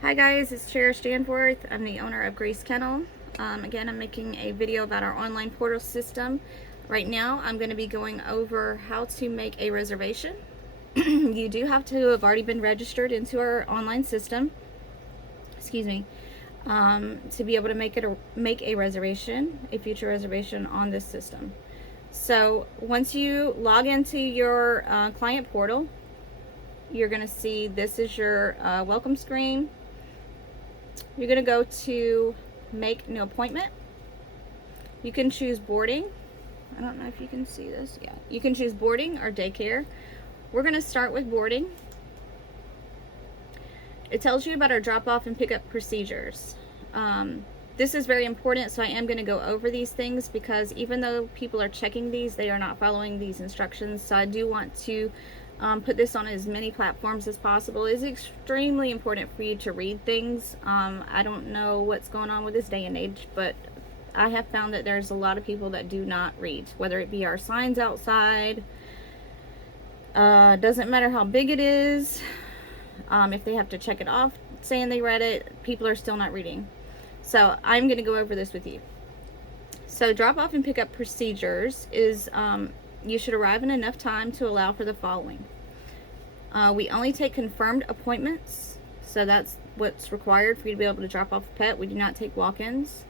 Hi guys, it's Cherish Danforth. I'm the owner of Grace Kennel. Again, I'm making a video about our online portal system. Right now, I'm going to be going over how to make a reservation. You do have to have already been registered into our online system. Excuse me. To be able to make a reservation, a future reservation on this system. So once you log into your client portal, you're going to see this is your welcome screen. You're going to go to make new appointment. You can choose boarding. I don't know if you can see this. Yeah, you can choose boarding or daycare. We're going to start with boarding. It tells you about our drop-off and pickup procedures. This is very important, so I am going to go over these things because even though people are checking these, they are not following these instructions. So I do want to put this on as many platforms as possible. It's extremely important for you to read things. I don't know what's going on with this day and age, but I have found that there's a lot of people that do not read, whether it be our signs outside. Doesn't matter how big it is. If they have to check it off saying they read it, people are still not reading. So I'm going to go over this with you. So drop off and pick up procedures is you should arrive in enough time to allow for the following. We only take confirmed appointments, so that's what's required for you to be able to drop off a pet. We do not take walk-ins.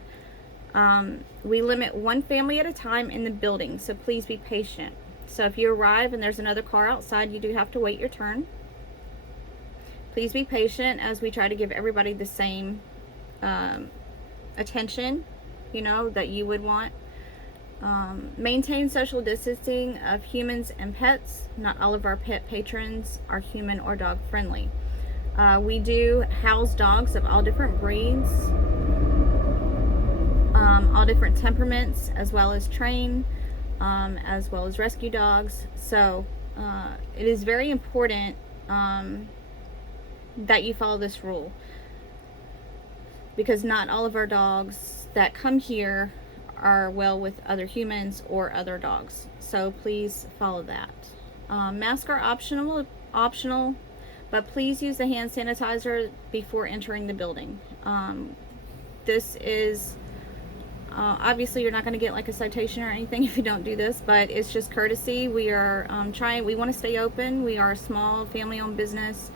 We limit one family at a time in the building, so please be patient. So if you arrive and there's another car outside, you do have to wait your turn. Please be patient as we try to give everybody the same attention, that you would want. Maintain social distancing of humans and pets. Not all of our pet patrons are human or dog friendly. We do house dogs of all different breeds, all different temperaments, as well as train, as well as rescue dogs. So it is very important that you follow this rule, because not all of our dogs that come here are well with other humans or other dogs. So please follow that. Masks are optional, but please use the hand sanitizer before entering the building. This is obviously you're not going to get like a citation or anything if you don't do this, but it's just courtesy. We are we want to stay open. We are a small family-owned business.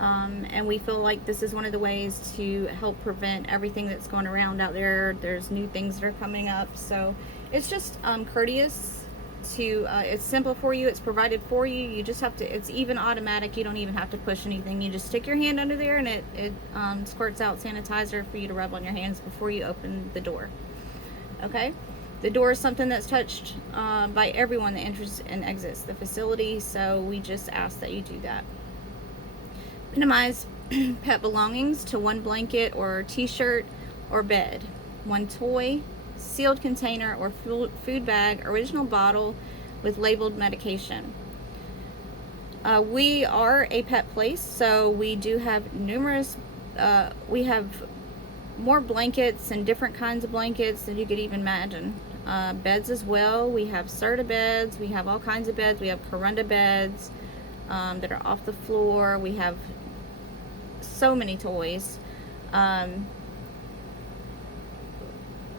And we feel like this is one of the ways to help prevent everything that's going around out there. There's new things that are coming up, so it's just courteous to it's simple for you, it's provided for you. You just have to, it's even automatic. You don't even have to push anything. You just stick your hand under there and it squirts out sanitizer for you to rub on your hands before you open the door. Okay, the door is something that's touched by everyone that enters and exits the facility, so we just ask that you do that. Minimize pet belongings to one blanket or t-shirt or bed, one toy, sealed container or food bag, original bottle with labeled medication. We are a pet place, so we do have numerous, we have more blankets and different kinds of blankets than you could even imagine. Beds as well. We have Serta beds, we have all kinds of beds, we have Corunda beds that are off the floor. We have so many toys.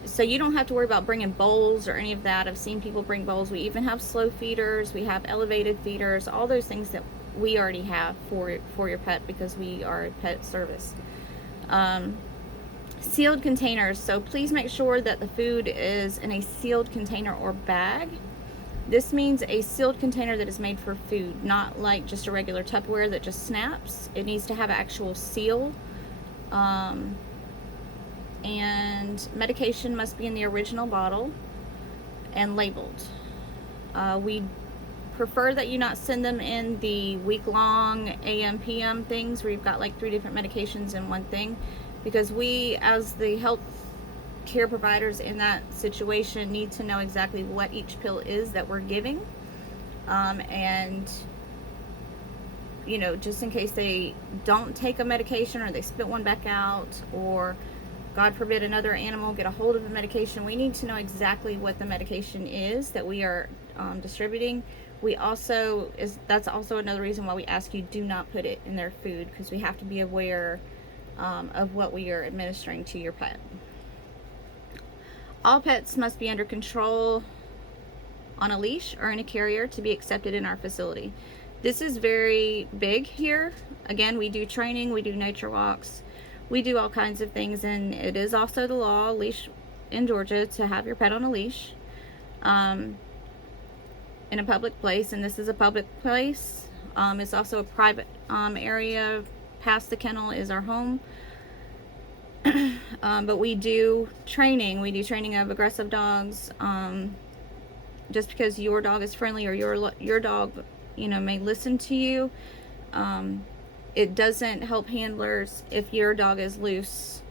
So you don't have to worry about bringing bowls or any of that. I've seen people bring bowls. We even have slow feeders. We have elevated feeders. All those things that we already have for your pet because we are a pet service. Sealed containers. So please make sure that the food is in a sealed container or bag. This means a sealed container that is made for food, not like just a regular Tupperware that just snaps. It needs to have an actual seal. And medication must be in the original bottle and labeled. We prefer that you not send them in the week-long AM/PM things where you've got like 3 different medications in one thing, because we, as the health care providers in that situation, need to know exactly what each pill is that we're giving, and just in case they don't take a medication or they spit one back out, or God forbid another animal get a hold of the medication, we need to know exactly what the medication is that we are distributing. That's also another reason why we ask you do not put it in their food, because we have to be aware of what we are administering to your pet. All pets must be under control on a leash or in a carrier to be accepted in our facility. This is very big here. Again, we do training, we do nature walks, we do all kinds of things, and it is also the law, leash in Georgia, to have your pet on a leash in a public place, and this is a public place. It's also a private area. Past the kennel is our home. But we do training. We do training of aggressive dogs. Just because your dog is friendly or your dog, may listen to you, it doesn't help handlers if your dog is loose,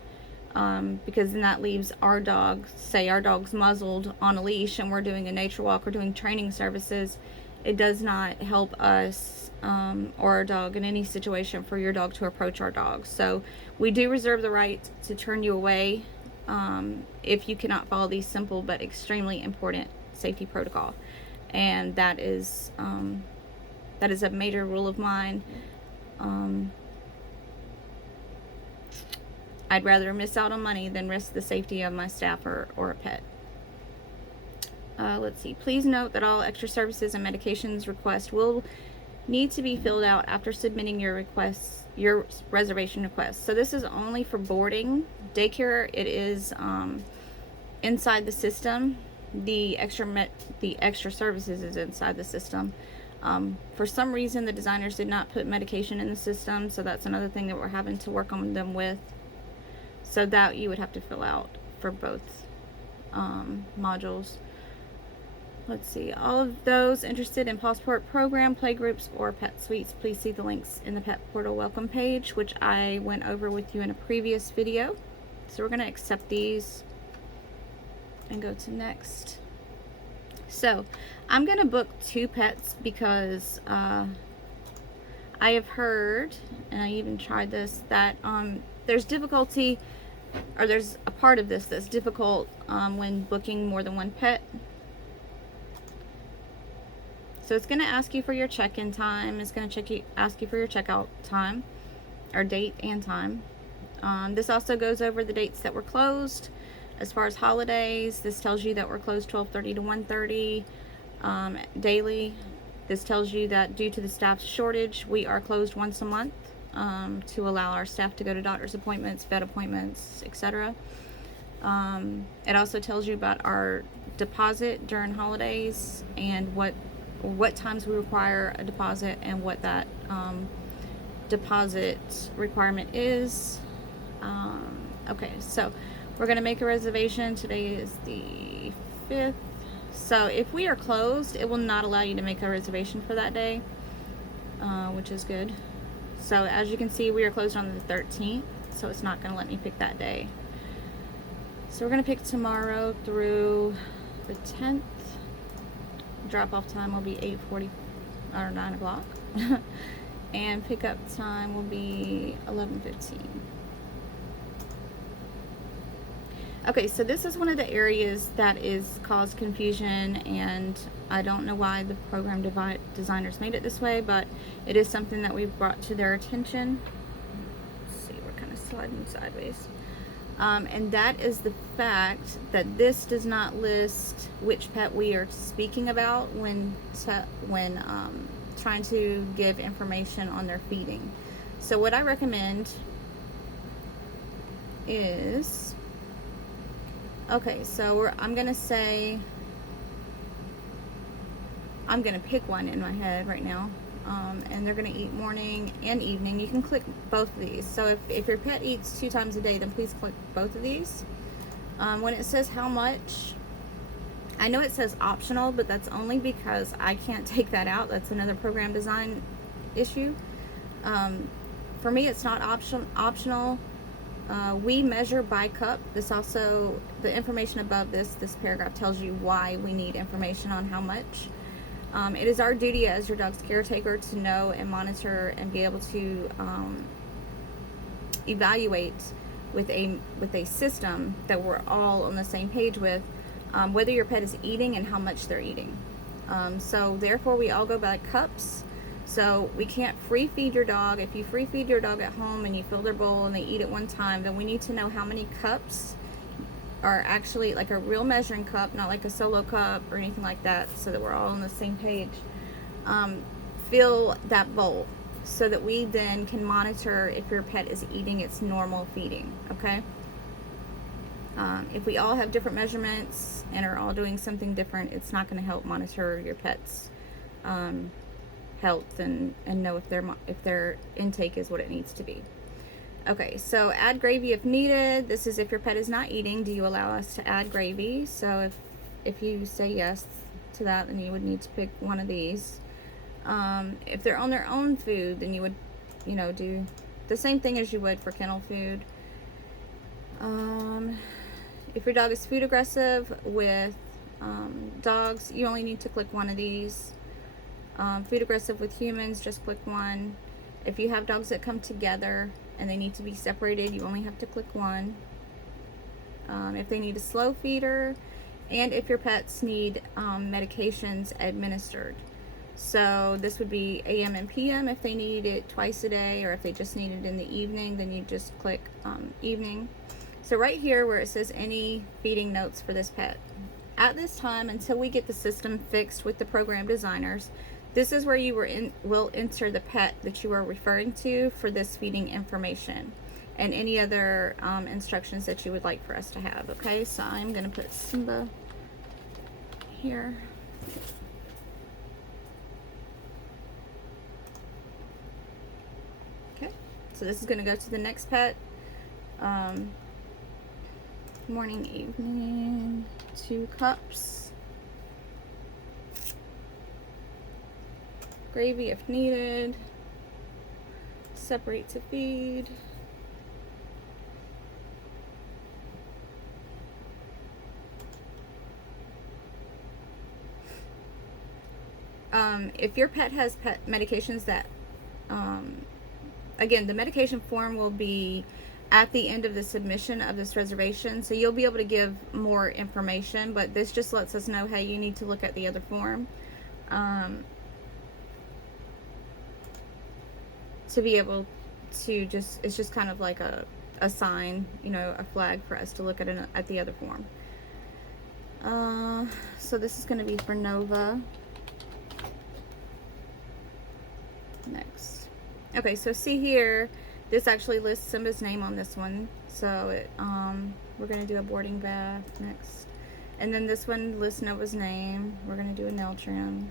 because then that leaves our dog, say our dog's muzzled on a leash and we're doing a nature walk or doing training services. It does not help us or our dog in any situation for your dog to approach our dog. So we do reserve the right to turn you away if you cannot follow these simple but extremely important safety protocol. And that is a major rule of mine. I'd rather miss out on money than risk the safety of my staff or a pet. Let's see. Please note that all extra services and medications requests will need to be filled out after submitting your reservation request. So this is only for boarding. Daycare, it is inside the system. The extra services is inside the system. For some reason, the designers did not put medication in the system, so that's another thing that we're having to work on them with. So that you would have to fill out for both modules. Let's see. All of those interested in Passport program, play groups, or pet suites, please see the links in the Pet Portal welcome page, which I went over with you in a previous video. So we're going to accept these and go to next. So I'm going to book 2 pets because I have heard, and I even tried this, that there's difficulty, or there's a part of this that's difficult when booking more than 1 pet. So it's going to ask you for your check-in time. It's going to ask you for your checkout time, or date and time. This also goes over the dates that were closed. As far as holidays, this tells you that we're closed 12:30 to 1:30 daily. This tells you that due to the staff shortage, we are closed once a month to allow our staff to go to doctor's appointments, vet appointments, etc. It also tells you about our deposit during holidays and what times we require a deposit and what that deposit requirement is. Okay, so we're going to make a reservation. Today is the 5th. So if we are closed, it will not allow you to make a reservation for that day, which is good. So as you can see, we are closed on the 13th, so it's not going to let me pick that day. So we're going to pick tomorrow through the 10th. Drop-off time will be 8:40 or 9 o'clock. And pickup time will be 11:15. Okay, so this is one of the areas that is caused confusion, and I don't know why the program designers made it this way, but it is something that we've brought to their attention. Let's see, we're kind of sliding sideways. And that is the fact that this does not list which pet we are speaking about when trying to give information on their feeding. So what I recommend is, okay, so I'm going to pick one in my head right now. And they're going to eat morning and evening. You can click both of these. So if your pet eats 2 times a day, then please click both of these. When it says how much, I know it says optional, but that's only because I can't take that out. That's another program design issue. For me, it's not optional. We measure by cup. This also, the information above this paragraph tells you why we need information on how much. It is our duty as your dog's caretaker to know and monitor and be able to evaluate with a system that we're all on the same page with, whether your pet is eating and how much they're eating. So therefore we all go by cups. So we can't free feed your dog. If you free feed your dog at home and you fill their bowl and they eat at one time, then we need to know how many cups are actually, like a real measuring cup, not like a solo cup or anything like that, so that we're all on the same page. Fill that bowl so that we then can monitor if your pet is eating its normal feeding, okay? If we all have different measurements and are all doing something different, it's not going to help monitor your pet's health and know if their intake is what it needs to be. Okay, so add gravy if needed. This is if your pet is not eating, do you allow us to add gravy? So if you say yes to that, then you would need to pick one of these. If they're on their own food, then you would, do the same thing as you would for kennel food. If your dog is food aggressive with dogs, you only need to click one of these. Food aggressive with humans, just click one. If you have dogs that come together and they need to be separated, you only have to click one. If they need a slow feeder, and if your pets need medications administered. So this would be AM and PM if they need it twice a day, or if they just need it in the evening, then you just click evening. So right here where it says any feeding notes for this pet. At this time, until we get the system fixed with the program designers, this is where you will enter the pet that you are referring to for this feeding information and any other instructions that you would like for us to have. Okay, so I'm going to put Simba here. Okay, so this is going to go to the next pet. Morning, evening, 2 cups. Gravy if needed. Separate to feed. If your pet has pet medications that, again, the medication form will be at the end of the submission of this reservation, so you'll be able to give more information, but this just lets us know, hey, you need to look at the other form to be able to it's just kind of like a sign, a flag for us to look at the other form. So this is going to be for Nova. Next. Okay, so see here, this actually lists Simba's name on this one. So we're going to do a boarding bath next. And then this one lists Nova's name. We're going to do a nail trim.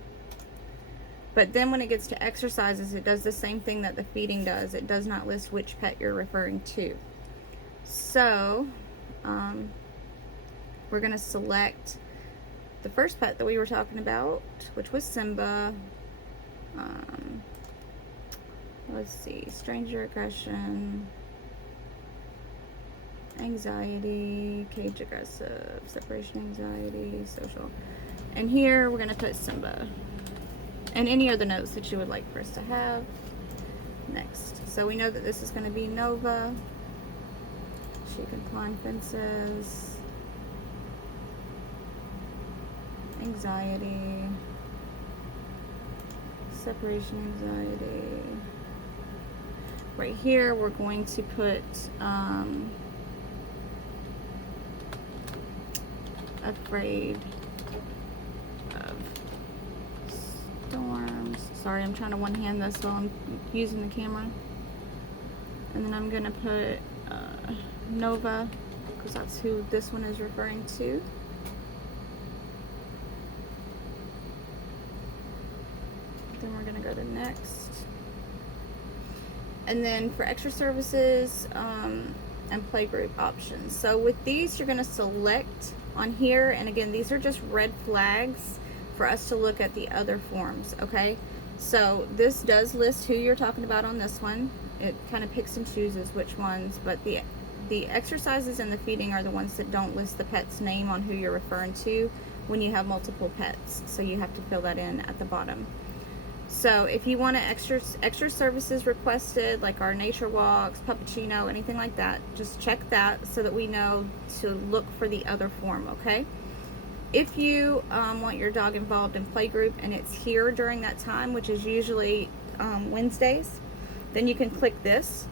But then when it gets to exercises, it does the same thing that the feeding does. It does not list which pet you're referring to. So we're going to select the first pet that we were talking about, which was Simba. Let's see, stranger aggression, anxiety, cage aggressive, separation anxiety, social. And here we're going to put Simba. And any other notes that you would like for us to have. Next. So we know that this is going to be Nova. She can climb fences. Anxiety. Separation anxiety. Right here we're going to put afraid of storms. Sorry, I'm trying to one hand this while I'm using the camera. And then I'm going to put Nova, because that's who this one is referring to. Then we're going to go to next. And then for extra services and playgroup options. So with these, you're going to select on here. And again, these are just red flags for us to look at the other forms, okay? So this does list who you're talking about on this one. It kind of picks and chooses which ones, but the exercises and the feeding are the ones that don't list the pet's name on who you're referring to when you have multiple pets. So you have to fill that in at the bottom. So if you want extra services requested, like our nature walks, puppuccino, anything like that, just check that so that we know to look for the other form, okay? If you want your dog involved in playgroup and it's here during that time, which is usually Wednesdays. Then you can click this.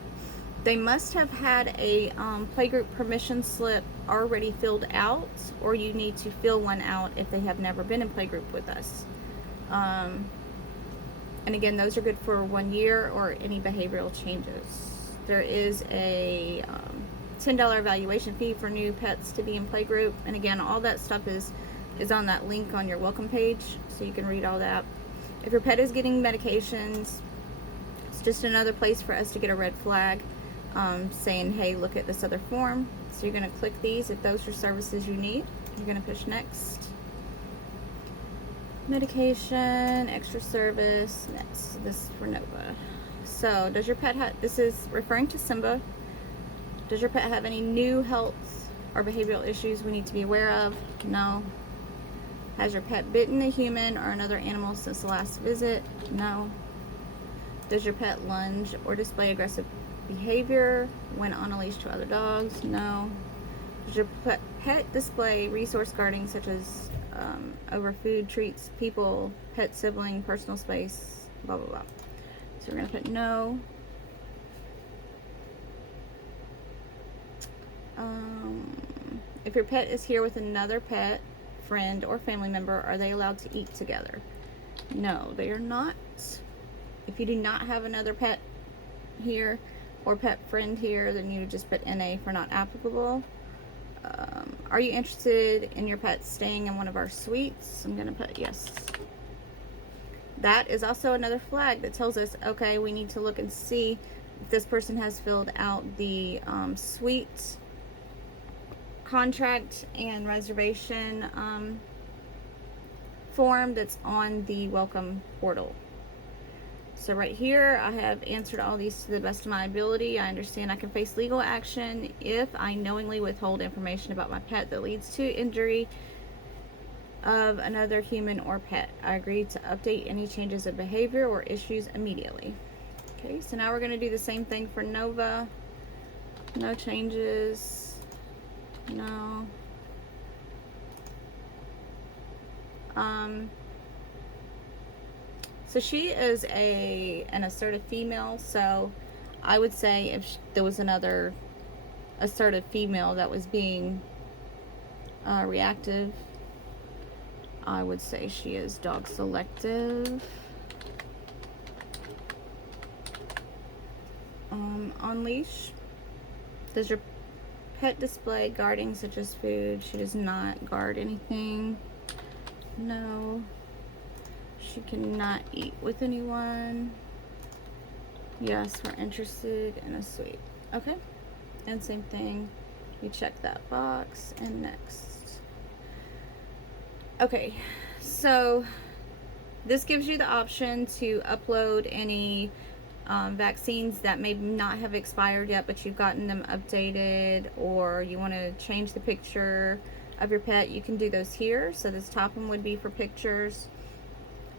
They must have had a playgroup permission slip already filled out, or you need to fill one out if they have never been in playgroup with us. And again, those are good for 1 year or any behavioral changes. There is a $10 evaluation fee for new pets to be in playgroup. And again, all that stuff is on that link on your welcome page, so you can read all that. If your pet is getting medications, it's just another place for us to get a red flag saying, hey, look at this other form. So you're going to click these if those are services you need. You're going to push next. Medication, extra service, next. This is for Nova. So does your pet have, this is referring to Simba. Does your pet have any new health or behavioral issues we need to be aware of? No. Has your pet bitten a human or another animal since the last visit? No. Does your pet lunge or display aggressive behavior when on a leash to other dogs? No. Does your pet display resource guarding such as over food, treats, people, pet, sibling, personal space, blah, blah, blah. So we're going to put no. If your pet is here with another pet, friend, or family member, are they allowed to eat together? No, they are not. If you do not have another pet here or pet friend here, then you would just put NA for not applicable. Are you interested in your pet staying in one of our suites? I'm going to put yes. That is also another flag that tells us, okay, we need to look and see if this person has filled out the suite contract and reservation form that's on the welcome portal. So right here, I have answered all these to the best of my ability. I understand I can face legal action if I knowingly withhold information about my pet that leads to injury of another human or pet. I agree to update any changes of behavior or issues immediately. Okay, so now we're going to do the same thing for Nova. No changes. No. So she is an assertive female, so I would say if there was another assertive female that was being reactive, I would say she is dog selective. On leash, does your pet display guarding such as food? She does not guard anything. No. She cannot eat with anyone. Yes, we're interested in a suite. Okay. And same thing. You check that box and next. Okay. So this gives you the option to upload any vaccines that may not have expired yet, but you've gotten them updated, or you want to change the picture of your pet. You can do those here. So this top one would be for pictures.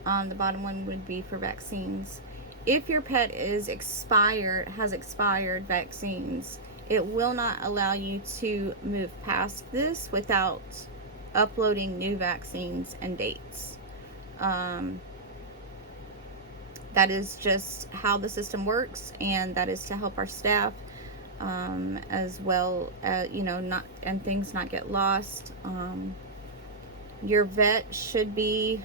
The bottom one would be for vaccines. If your pet has expired vaccines, it will not allow you to move past this without uploading new vaccines and dates. That is just how the system works, and that is to help our staff as well as, things not get lost. Your vet should be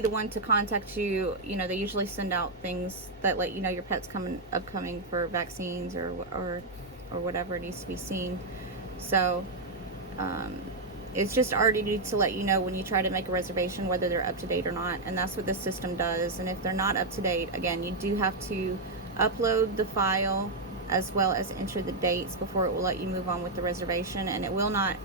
the one to contact you. They usually send out things that let you know your pet's upcoming for vaccines or whatever needs to be seen. So it's just already to let you know when you try to make a reservation whether they're up to date or not, and that's what this system does. And if they're not up to date, again, you do have to upload the file as well as enter the dates before it will let you move on with the reservation. And it will not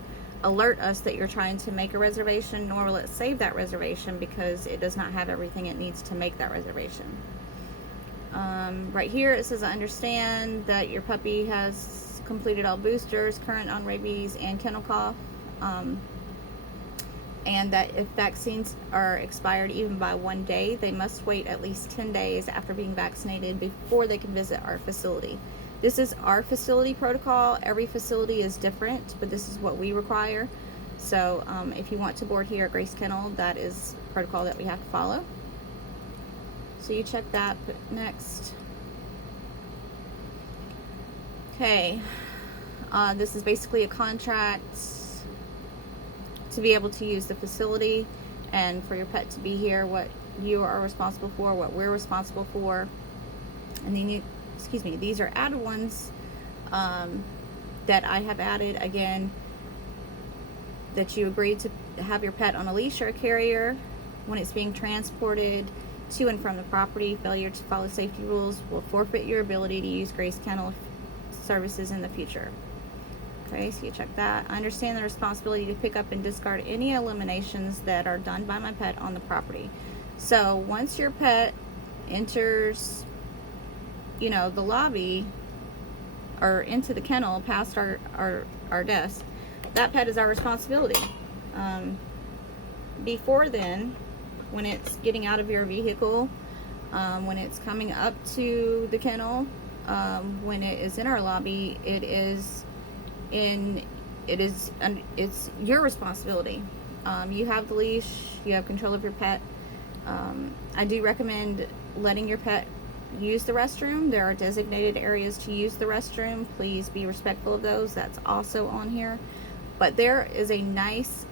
alert us that you're trying to make a reservation, nor will it save that reservation because it does not have everything it needs to make that reservation. Right here it says, I understand that your puppy has completed all boosters, current on rabies and kennel cough, and that if vaccines are expired even by 1 day, they must wait at least 10 days after being vaccinated before they can visit our facility. This is our facility protocol. Every facility is different, but this is what we require. So if you want to board here at Grace Kennel, that is protocol that we have to follow. So you check that. Put next. Okay, this is basically a contract to be able to use the facility and for your pet to be here, what you are responsible for, what we're responsible for. And then these are added ones that I have added, again, that you agree to have your pet on a leash or a carrier when it's being transported to and from the property. Failure to follow safety rules will forfeit your ability to use Grace Kennel services in the future. Okay, so you check that. I understand the responsibility to pick up and discard any eliminations that are done by my pet on the property. So once your pet enters, the lobby or into the kennel past our desk, that pet is our responsibility. Before then, when it's getting out of your vehicle, when it's coming up to the kennel, when it is in our lobby, it's your responsibility. You have the leash, you have control of your pet. I do recommend letting your pet use the restroom. There are designated areas to use the restroom. Please be respectful of those. That's also on here. But there is a nice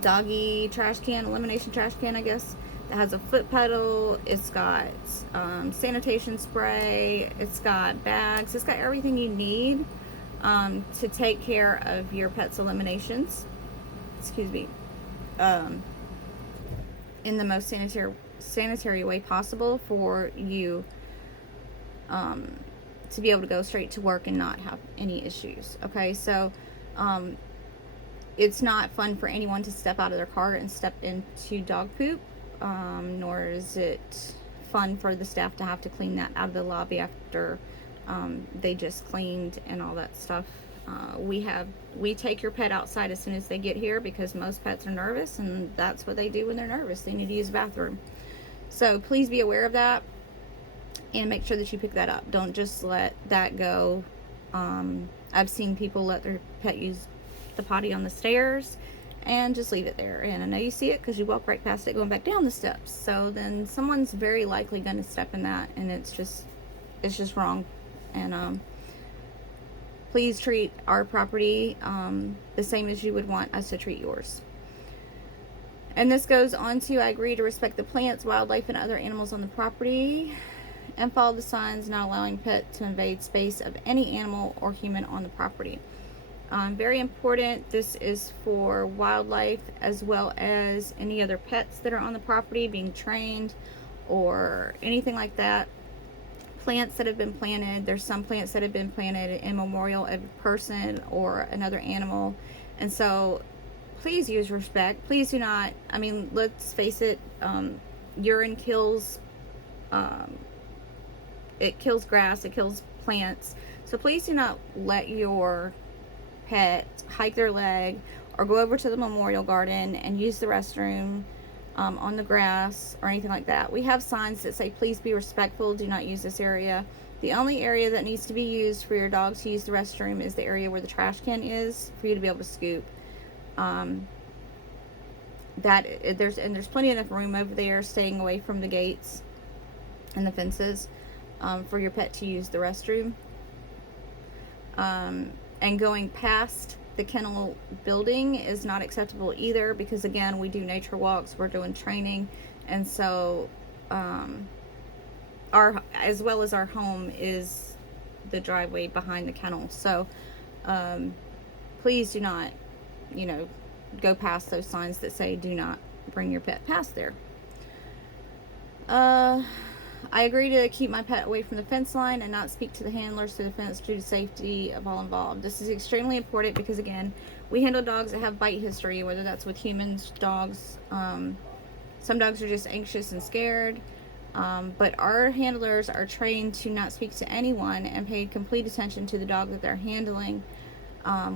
doggy trash can, elimination trash can, I guess, that has a foot pedal. It's got sanitation spray. It's got bags. It's got everything you need to take care of your pet's eliminations. In the most sanitary way possible for you to be able to go straight to work and not have any issues. Okay, so it's not fun for anyone to step out of their car and step into dog poop, nor is it fun for the staff to have to clean that out of the lobby after they just cleaned and all that stuff. We take your pet outside as soon as they get here because most pets are nervous, and that's what they do when they're nervous. They need to use the bathroom. So please be aware of that and make sure that you pick that up. Don't just let that go. I've seen people let their pet use the potty on the stairs and just leave it there. And I know you see it because you walk right past it going back down the steps. So then someone's very likely going to step in that, and it's just wrong. And please treat our property the same as you would want us to treat yours. And this goes on to, I agree to respect the plants, wildlife, and other animals on the property, and follow the signs not allowing pet to invade space of any animal or human on the property. Very important. This is for wildlife as well as any other pets that are on the property being trained or anything like that. Plants that have been planted. There's some plants that have been planted in memorial of a person or another animal. And so please use respect. Please do not, let's face it, urine kills, it kills grass, it kills plants. So please do not let your pet hike their leg or go over to the memorial garden and use the restroom on the grass or anything like that. We have signs that say please be respectful, do not use this area. The only area that needs to be used for your dog to use the restroom is the area where the trash can is for you to be able to scoop. There's plenty enough room over there, staying away from the gates and the fences, for your pet to use the restroom. And going past the kennel building is not acceptable either, because again, we do nature walks, we're doing training, and so as well as our home is the driveway behind the kennel. So please do not go past those signs that say do not bring your pet past there. I agree to keep my pet away from the fence line and not speak to the handlers through the fence due to safety of all involved. This is extremely important because, again, we handle dogs that have bite history, whether that's with humans, dogs. Some dogs are just anxious and scared. But our handlers are trained to not speak to anyone and pay complete attention to the dog that they're handling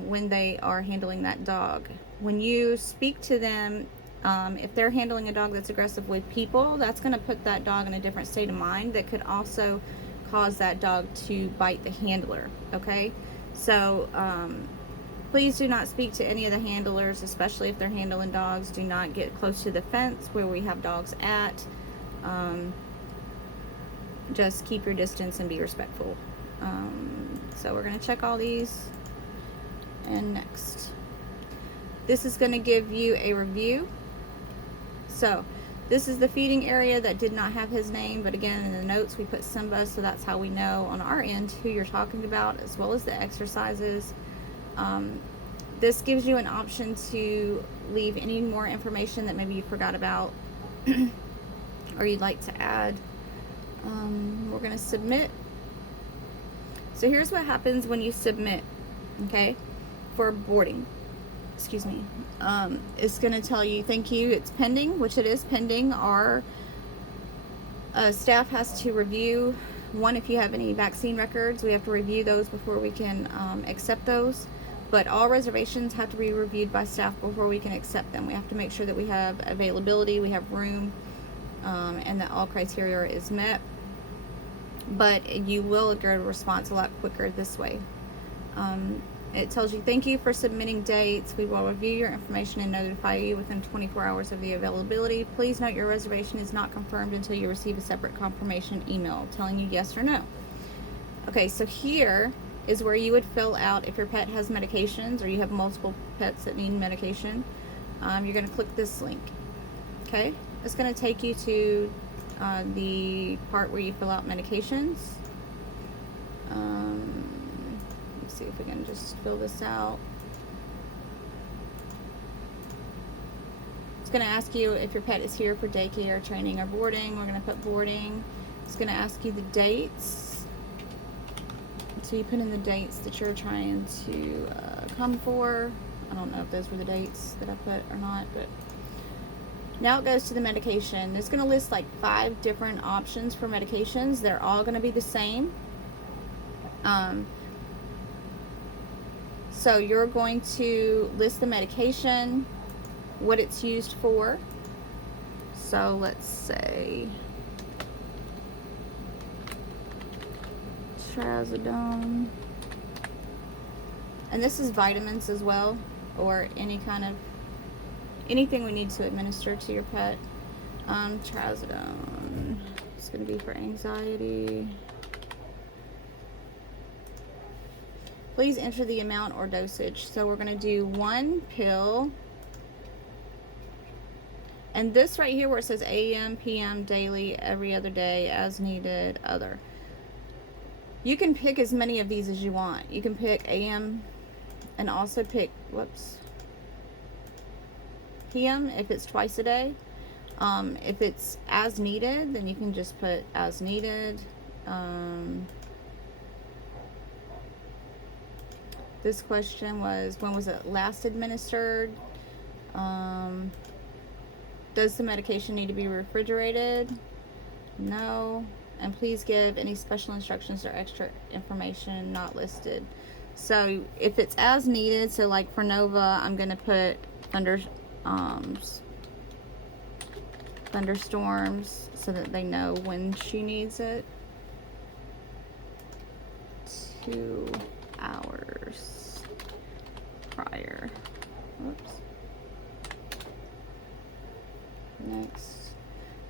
when they are handling that dog. When you speak to them, if they're handling a dog that's aggressive with people, that's going to put that dog in a different state of mind that could also cause that dog to bite the handler. Okay, so Please do not speak to any of the handlers, especially if they're handling dogs. Do not get close to the fence where we have dogs at. Just keep your distance and be respectful. So we're going to check all these. And next. This is going to give you a review. So this is the feeding area that did not have his name, but again in the notes we put Simba, so that's how we know on our end who you're talking about, as well as the exercises. This gives you an option to leave any more information that maybe you forgot about or you'd like to add. We're going to submit. So here's what happens when you submit, okay, for boarding. Excuse me. It's going to tell you thank you, it's pending, which it is pending. Our staff has to review, one, if you have any vaccine records, we have to review those before we can accept those. But all reservations have to be reviewed by staff before we can accept them. We have to make sure that we have availability, we have room, and that all criteria is met. But you will get a response a lot quicker this way. It tells you, thank you for submitting dates. We will review your information and notify you within 24 hours of the availability. Please note your reservation is not confirmed until you receive a separate confirmation email telling you yes or no. Okay, so here is where you would fill out if your pet has medications or you have multiple pets that need medication. You're going to click this link. Okay, it's going to take you to the part where you fill out medications. Let's see if we can just fill this out. It's going to ask you if your pet is here for daycare, training, or boarding. We're going to put boarding. It's going to ask you the dates. So you put in the dates that you're trying to come for. I don't know if those were the dates that I put or not, but now it goes to the medication. It's going to list like 5 different options for medications. They're all going to be the same. So you're going to list the medication, what it's used for. So let's say trazodone, and this is vitamins as well, or any kind of anything we need to administer to your pet. Trazodone, it's going to be for anxiety. Please enter the amount or dosage. So we're going to do 1 pill, and this right here where it says AM, PM, daily, every other day, as needed, other. You can pick as many of these as you want. You can pick AM and also pick, PM if it's twice a day. If it's as needed, then you can just put as needed. This question was, when was it last administered? Does the medication need to be refrigerated? No. And please give any special instructions or extra information not listed. So if it's as needed, so like for Nova, I'm going to put thunderstorms so that they know when she needs it. 2 hours prior. Whoops. Next.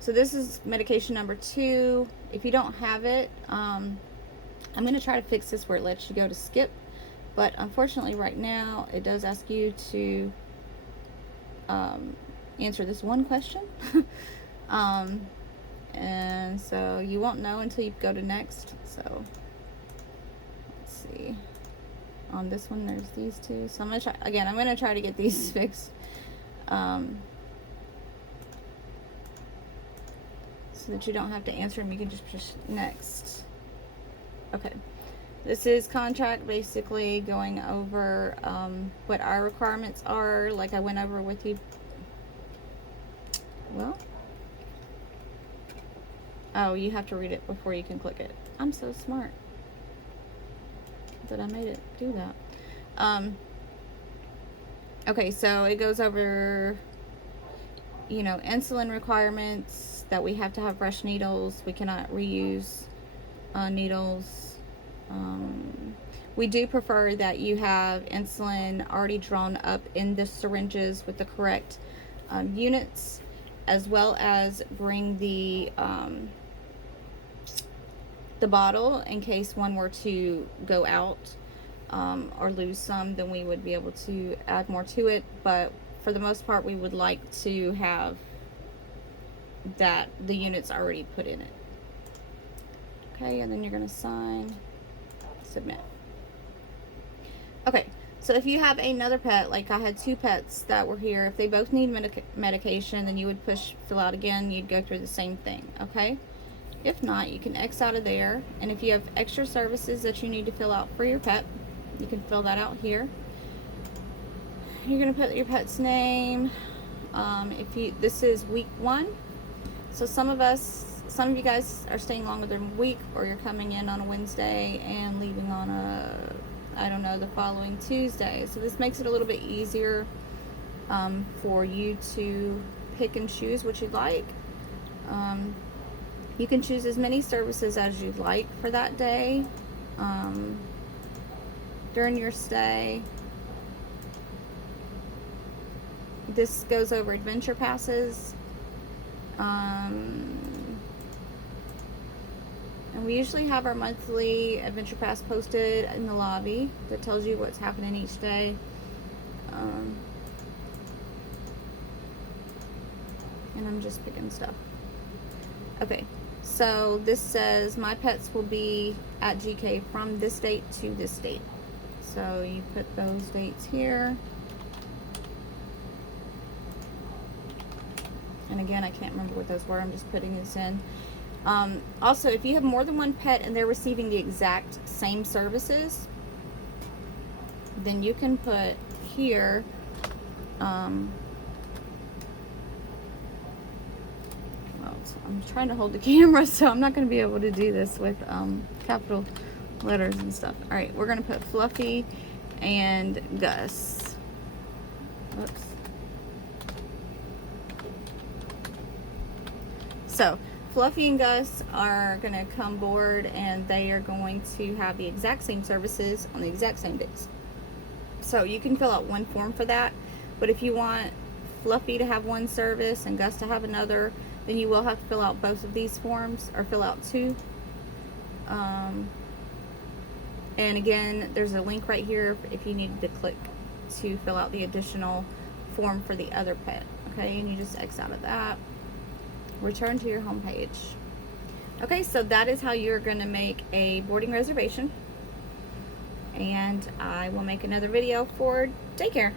So this is medication number 2. If you don't have it, I'm going to try to fix this where it lets you go to skip. But unfortunately right now it does ask you to answer this one question. And so you won't know until you go to next. So let's see. On this one there's these 2. So I'm going to try, again, I'm going to try to get these fixed. So that you don't have to answer them, you can just push next. Okay, this is contract, basically going over what our requirements are, like I went over with you. Well, oh, you have to read it before you can click it. I'm so smart that I made it do that. Okay, so it goes over, you know, insulin requirements, that we have to have fresh needles. We cannot reuse needles. We do prefer that you have insulin already drawn up in the syringes with the correct units, as well as bring the bottle in case one were to go out or lose some. Then we would be able to add more to it, but for the most part we would like to have that the units already put in it. Okay, and then you're going to sign, submit. Okay, so if you have another pet, like I had 2 pets that were here, if they both need medication, then you would push fill out again. You'd go through the same thing. Okay, if not, you can X out of there, and if you have extra services that you need to fill out for your pet, you can fill that out here. You're going to put your pet's name. This is week 1, so some of you guys are staying longer than a week, or you're coming in on a Wednesday and leaving on the following Tuesday. So this makes it a little bit easier for you to pick and choose what you'd like. You can choose as many services as you'd like for that day during your stay. This goes over adventure passes. And we usually have our monthly adventure pass posted in the lobby that tells you what's happening each day. And I'm just picking stuff. Okay, so this says my pets will be at GK from this date to this date. So you put those dates here. And again, I can't remember what those were. I'm just putting this in. Also, if you have more than one pet and they're receiving the exact same services, then you can put here I'm trying to hold the camera, so I'm not going to be able to do this with capital letters and stuff. Alright, we're going to put Fluffy and Gus. Oops. So Fluffy and Gus are going to come board, and they are going to have the exact same services on the exact same days. So you can fill out one form for that, but if you want Fluffy to have one service and Gus to have another, then you will have to fill out both of these forms, or fill out 2. And again, there's a link right here if you needed to click to fill out the additional form for the other pet. Okay, and you just X out of that. Return to your home page. Okay, so that is how you're going to make a boarding reservation, and I will make another video for daycare.